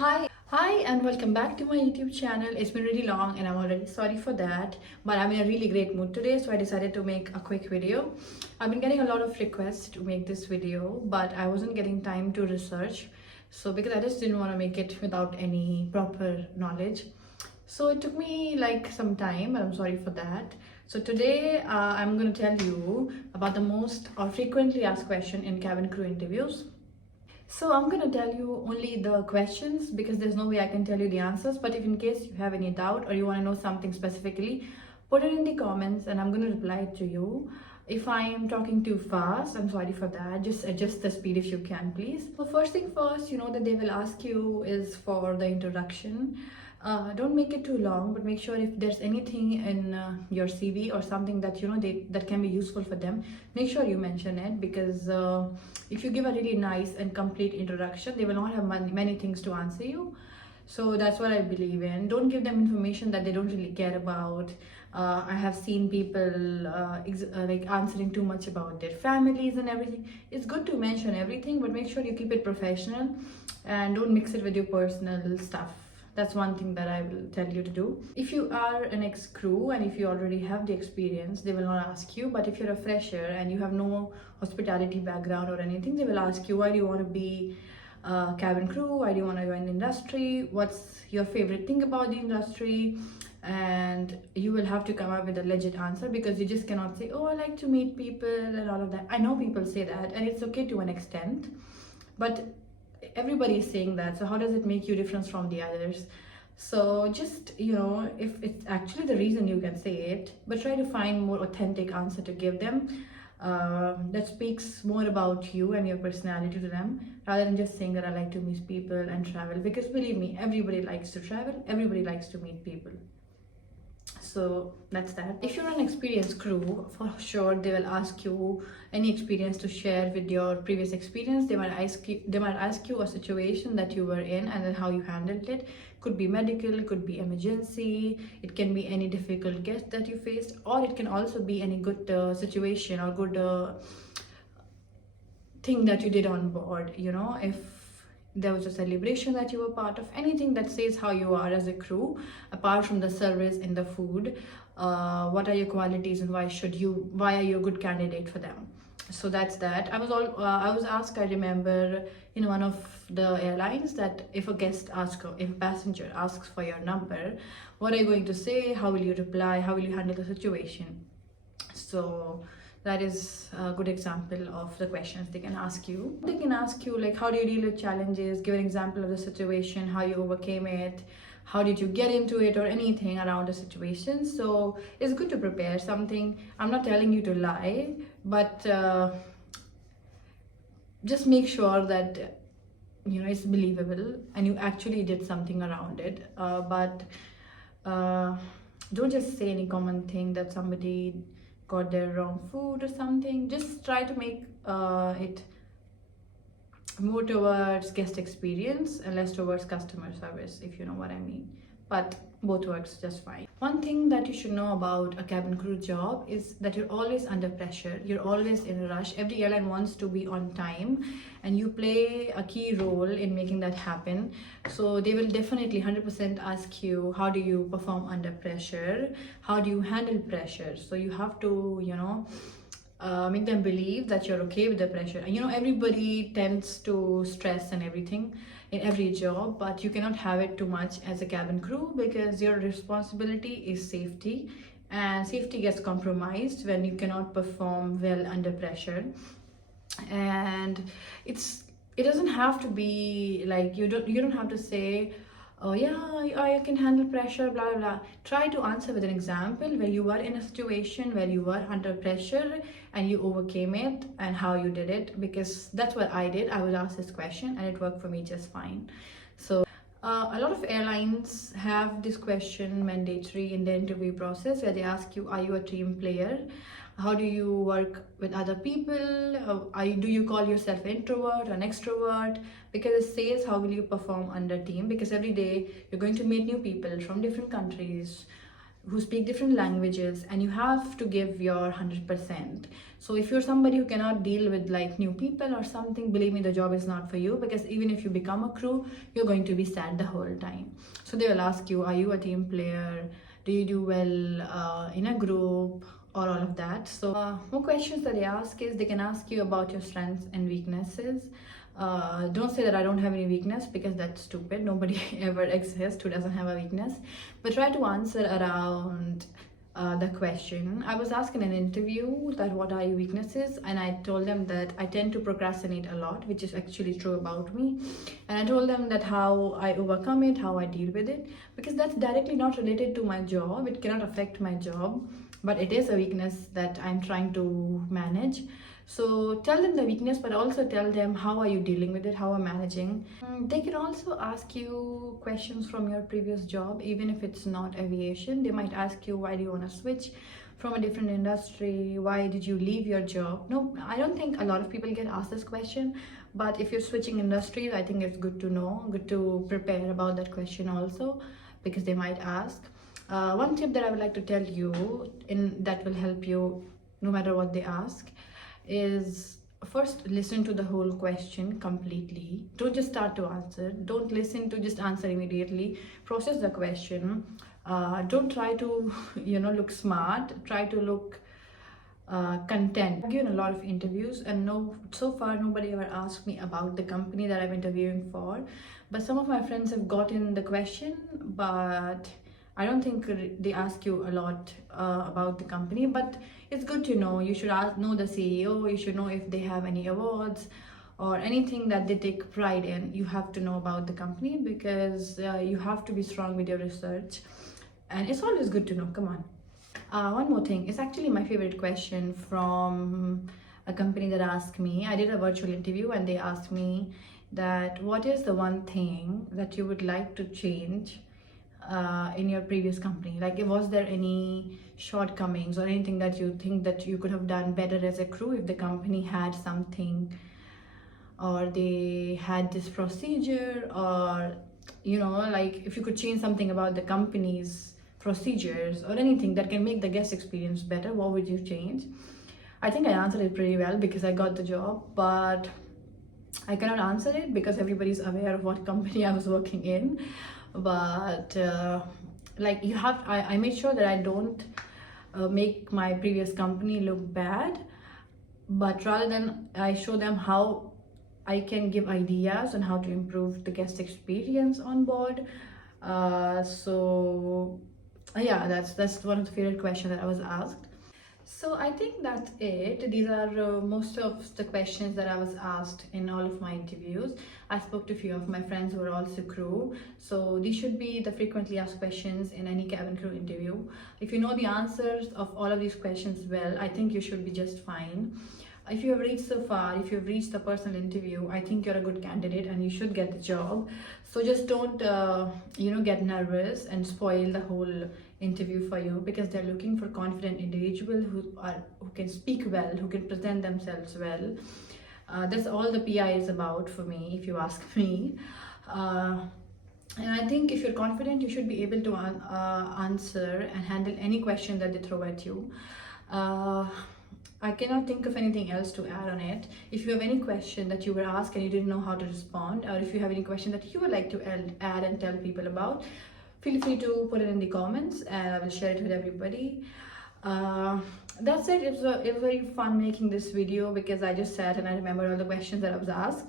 Hi, and welcome back to my YouTube channel. It's been really long, and I'm already sorry for that. But I'm in a really great mood today, so I decided to make a quick video. I've been getting a lot of requests to make this video, but I wasn't getting time to research. So, because I just didn't want to make it without any proper knowledge. So, it took me like some time, but I'm sorry for that. So, today I'm going to tell you about the most or frequently asked question in cabin crew interviews. So I'm gonna tell you only the questions because there's no way I can tell you the answers. But if in case you have any doubt or you want to know something specifically, put it in the comments and I'm gonna reply to you. If I'm talking too fast, I'm sorry for that. Just adjust the speed if you can, please. So first thing first, you know that they will ask you is for the introduction. Don't make it too long, but make sure if there's anything in your CV or something that you know that can be useful for them, make sure you mention it because if you give a really nice and complete introduction, they will not have many things to answer you. So that's what I believe in. Don't give them information that they don't really care about. I have seen people like answering too much about their families and everything. It's good to mention everything, but make sure you keep it professional and don't mix it with your personal stuff. That's one thing that I will tell you to do. If you are an ex-crew and if you already have the experience, they will not ask you. But if you're a fresher and you have no hospitality background or anything, they will ask you, why do you want to be cabin crew? Why do you want to join the industry? What's your favorite thing about the industry? And you will have to come up with a legit answer because you just cannot say, oh, I like to meet people and all of that. I know people say that and it's okay to an extent, but everybody is saying that, so how does it make you different from the others? So just, you know, if it's actually the reason, you can say it, but try to find more authentic answer to give them that speaks more about you and your personality to them, rather than just saying that I like to meet people and travel, because believe me, everybody likes to travel, everybody likes to meet people. So that's that. If you're an experienced crew, for sure they will ask you any experience to share with your previous experience. They might ask you a situation that you were in and then how you handled it. Could be medical, could be emergency, it can be any difficult guest that you faced, or it can also be any good situation or good thing that you did on board. You know, if there was a celebration that you were part of, anything that says how you are as a crew, apart from the service and the food. What are your qualities and why are you a good candidate for them? So that's that. I was asked, I remember, in one of the airlines, that if a passenger asks for your number, what are you going to say, how will you reply, how will you handle the situation? So that is a good example of the questions they can ask you. They can ask you like, how do you deal with challenges? Give an example of the situation, how you overcame it, how did you get into it, or anything around the situation. So it's good to prepare something. I'm not telling you to lie, but just make sure that you know it's believable and you actually did something around it. But don't just say any common thing that somebody got their wrong food or something. Just try to make it more towards guest experience and less towards customer service, if you know what I mean. But both works just fine. One thing that you should know about a cabin crew job is that you're always under pressure, you're always in a rush. Every airline wants to be on time and you play a key role in making that happen. So they will definitely 100% ask you, how do you perform under pressure, how do you handle pressure? So you have to, you know, make them believe that you're okay with the pressure. You know, everybody tends to stress and everything in every job, but you cannot have it too much as a cabin crew because your responsibility is safety, and safety gets compromised when you cannot perform well under pressure. And it doesn't have to be like, you don't have to say, oh yeah, I can handle pressure, blah blah blah. Try to answer with an example where you were in a situation where you were under pressure and you overcame it and how you did it, because that's what I did. I was asked this question and it worked for me just fine. So a lot of airlines have this question mandatory in the interview process where they ask you, are you a team player? How do you work with other people? Do you call yourself introvert or an extrovert? Because it says how will you perform under team, because every day you're going to meet new people from different countries, who speak different languages, and you have to give your 100%. So if you're somebody who cannot deal with like new people or something, believe me, the job is not for you, because even if you become a crew, you're going to be sad the whole time. So they will ask you, are you a team player? Do you do well in a group, or all of that? So more questions that they ask is, they can ask you about your strengths and weaknesses. Don't say that I don't have any weakness, because that's stupid. Nobody ever exists who doesn't have a weakness. But try to answer around the question. I was asked in an interview that what are your weaknesses, and I told them that I tend to procrastinate a lot, which is actually true about me. And I told them that how I overcome it, how I deal with it, because that's directly not related to my job. It cannot affect my job, but it is a weakness that I'm trying to manage. So tell them the weakness, but also tell them how are you dealing with it, how are managing. They can also ask you questions from your previous job, even if it's not aviation. They might ask you, why do you want to switch from a different industry? Why did you leave your job? No, I don't think a lot of people get asked this question, but if you're switching industries, I think it's good to know, good to prepare about that question also, because they might ask. One tip that I would like to tell you that will help you no matter what they ask is, first listen to the whole question completely. Don't just start to answer. Don't listen to just answer immediately. Process the question. Don't try to look smart. Try to look content. I've given a lot of interviews, and no, so far nobody ever asked me about the company that I'm interviewing for. But some of my friends have gotten the question, but I don't think they ask you a lot about the company. But it's good to know. You should know the CEO. You should know if they have any awards or anything that they take pride in. You have to know about the company, because you have to be strong with your research, and it's always good to know. Come on. One more thing. It's actually my favorite question from a company that asked me. I did a virtual interview, and they asked me that what is the one thing that you would like to change in your previous company? Like, was there any shortcomings or anything that you think that you could have done better as a crew if the company had something, or they had this procedure, or like if you could change something about the company's procedures or anything that can make the guest experience better, what would you change? I think I answered it pretty well, because I got the job, but I cannot answer it because everybody's aware of what company I was working in. But like, I made sure that I don't make my previous company look bad, but rather than I show them how I can give ideas on how to improve the guest experience on board. So yeah, that's one of the favorite questions that I was asked. So I think that's it. These are most of the questions that I was asked in all of my interviews. I spoke to a few of my friends who are also crew. So these should be the frequently asked questions in any cabin crew interview. If you know the answers of all of these questions well, I think you should be just fine. If you have reached so far, if you've reached the personal interview, I think you're a good candidate and you should get the job. So just don't get nervous and spoil the whole interview for you, because they're looking for confident individuals who can speak well, who can present themselves well. That's all the PI is about for me, if you ask me. And I think if you're confident, you should be able to answer and handle any question that they throw at you. I cannot think of anything else to add on it. If you have any question that you were asked and you didn't know how to respond, or if you have any question that you would like to add and tell people about, feel free to put it in the comments, and I will share it with everybody. That's it. It was very fun making this video, because I just sat and I remembered all the questions that I was asked.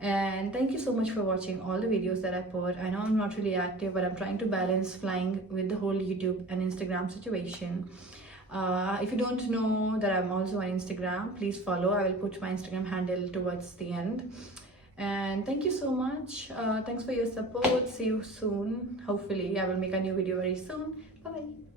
And thank you so much for watching all the videos that I put. I know I'm not really active, but I'm trying to balance flying with the whole YouTube and Instagram situation. If you don't know that I'm also on Instagram, please follow. I will put my Instagram handle towards the end. And thank you so much. Thanks for your support. See you soon. Hopefully I will make a new video very soon. Bye bye.